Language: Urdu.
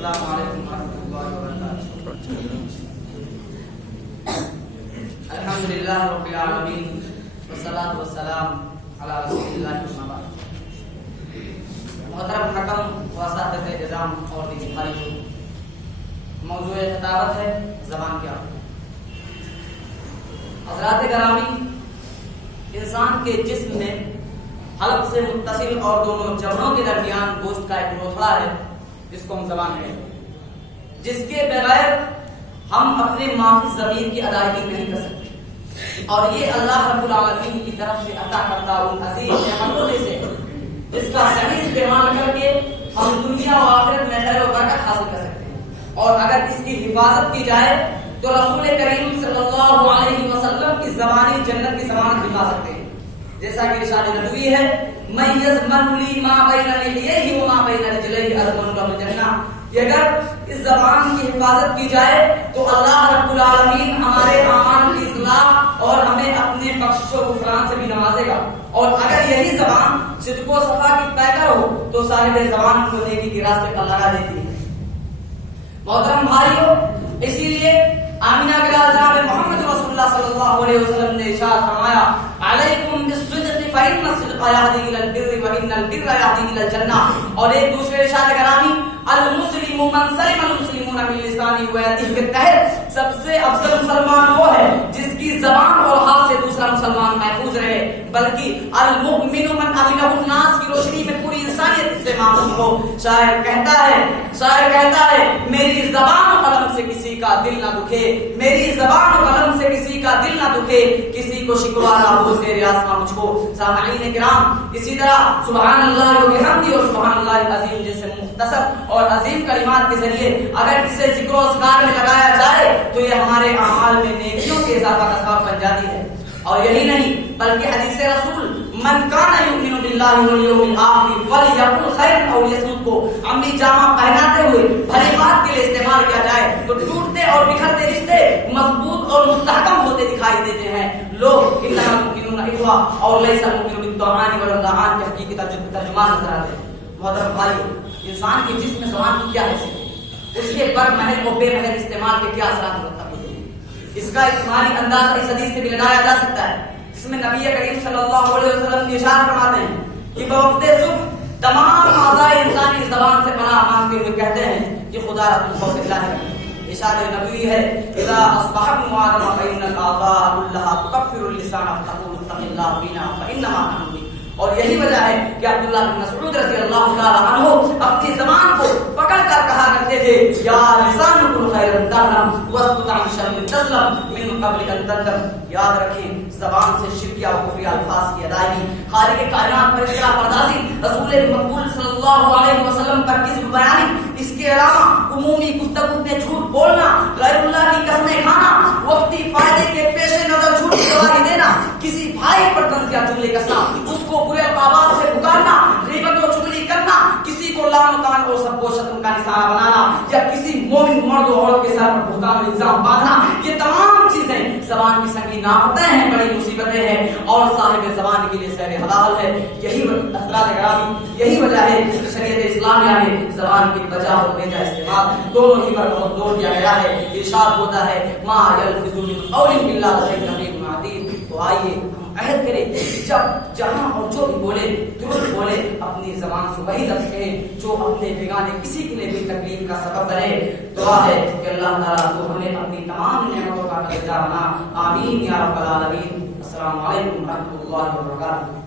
السلام علیکم ورحمۃ اللہ وبرکاتہ. الحمدللہ رب العالمین والصلاۃ والسلام علی رسول اللہ اما بعد. محترم حکم و اساتذہ نظام اور دیگر بھائیوں، موضوع خطابت ہے زبان کیا. حضرات گرامی، انسان کے جسم میں حلق سے متصل اور دونوں جبڑوں کے درمیان گوشت کا ایک لوتھڑا ہے جس کو ہم زبان کہتے ہیں، جس کے بغیر ہم اپنے معافی ضمیر کی ادائیگی نہیں کر سکتے. اور یہ اللہ رب العالمین کی طرف سے عطا کرتا ان عظیم نعمتوں میں سے جس کا صحیح استعمال کر کے ہم دنیا و آخرت میں خیر و برکت حاصل کر سکتے ہیں. اور اگر اس کی حفاظت کی جائے تو رسول کریم صلی اللہ علیہ وسلم کی زبانی جنت کی ضمانت دلا سکتے ہیں. جیسا کہ ارشاد نبوی ہے، من یضمن لی ما بین لحیہ و ما بین رجلیہ اضمن له الجنہ. اگر اس زبان کی حفاظت کی جائے تو اللہ رب العالمین ہمارے اعمال کی اصلاح اور ہمیں اپنے بخشش و غفران سے بھی نوازے گا. اور اگر یہی زبان صدق و صفا کی پیکر ہو تو صاحب زبان کو نیکی کے راستے پر لگا دیتی ہے. محترم بھائیوں، اسی لیے آمینہ کے لال جناب محمد رسول اللہ صلی اللہ علیہ وسلم نے ارشاد فرمایا، علیکم بالصدق فإن الصدق يهدي إلى البر وإن البر يهدي إلى الجنة. اور ایک دوسرے ارشاد گرامی، المسلم من سلم المسلمون من لسانه ويده کے تحت سب سے افضل مسلمان وہ ہے جس کی زبان اور ہاتھ سے دوسرا مسلمان محفوظ رہے. بلکہ المؤمن من امنه الناس کی روشنی میں پوری انسانیت سے معمول ہو. شاعر کہتا ہے میری زبان و قلم سے کسی کا دل نہ دکھے، میری زبان و قلم سے کسی کا دل نہ دکھے، کسی کو شکوہ نہ ہو زیر آسمان مجھ کو. سامعین کرام، اسی طرح سبحان اللہ و بحمدہ اور سبحان اللہ العظیم جیسے مختصر اور عظیم کلمات کے ذریعے اگر اسے ذکر و اذکار میں لگایا جائے تو یہ ہمارے اعمال میں نیکیوں کے اضافہ کا سبب بن جاتی ہے. اور یہی نہیں بلکہ حدیث رسول من کان یؤمن باللہ والیوم الآخر فلیقل خیرا او لیصمت کو عملی جامہ پہناتے ہوئے بھلی بات کے لیے استعمال کیا جائے تو ٹوٹتے اور بکھرتے رشتے مضبوط اور مستحکم ہوتے دکھائی دیتے ہیں. لوگ انما المؤمنون اخوہ اور لیس المؤمن بالطعان واللعان کے حقیقی ترجمان نظر آتے ہیں. محترم بھائیو، انسان کے جسم میں زبان کی کیا حیثیت ہے، اس کے بر محل و بے محل استعمال کے کیا اثرات مرتب ہوتے ہیں، اس کا اجمالی انداز اس حدیث سے بھی لگایا جا سکتا ہے جس میں نبی کریم صلی اللہ علیہ وسلم ارشاد فرماتے ہیں کہ بوقت صبح تمام اعضاء انسانی زبان سے پناہ مانگتے ہوئے کہتے ہیں کہ خدا رب الخوف اللہ ہے. ارشاد نبوی ہے، اذا اصبح ابن آدم فإن الآباء كلها تكفر اللسان فتقول اتق الله فينا فإنما نحن بك. اور یہی وجہ ہے کہ عبداللہ بن مسعود رضی اللہ تعالی عنہ اپنی زبان کو پکڑ کر کہا کرتے تھے، یا لسان کن خیر دہرم واسکت عن شر تسلم من قبل ان تندم. یاد رکھیں، زبان سے شرکیہ و کفری الفاظ کی ادائیگی، خالق کائنات پر اختلاف پردازی، رسول مقبول صلی اللہ علیہ وسلم پر کذب بیانی، اس کے علاوہ عمومی گفتگو میں جھوٹ بولنا، غیر اللہ کی قسمیں کھانا، وقتی فائدے کے پیش نظر جھوٹ کی گواہی دینا، کسی بھائی پر طنز یا جملے کسنا، اس کو برے القابات سے پکارنا، غیبت و چغلی کرنا، کسی کو لعن و طعن اور سب و شتم کا نشانہ بنانا، یا کسی مومن مرد و عورت کے سر پر بہتان و الزام باندھنا، یہ تمام چیزیں زبان کی سنگین آفتیں ہیں، بڑی مصیبتیں ہیں اور صاحب زبان کے لیے سیر حلال ہے. یہی حضرات گرامی، یہی وجہ ہے کہ شریعت اسلامیہ میں زبان کی بجا اور بیجا استعمال دونوں ہی پر بہت زور دیا گیا ہے. ارشاد ہوتا ہے، ما یلفظ من قول الا لدیہ رقیب عتید. تو آئیے ہم عہد کریں، جب جہاں اور جو بھی بولے درست بولے، اپنی زبان سے وہی لفظ کہیں جو اپنے بیگانے کسی کے لیے بھی تکلیف کا سبب بنے. دعا ہے کہ اللہ تعالیٰ کو ہمیں اپنی تمام نعمتوں کا درجہ بنا. آمین یا رب العالمین. السلام علیکم ورحمۃ اللہ وبرکاتہ.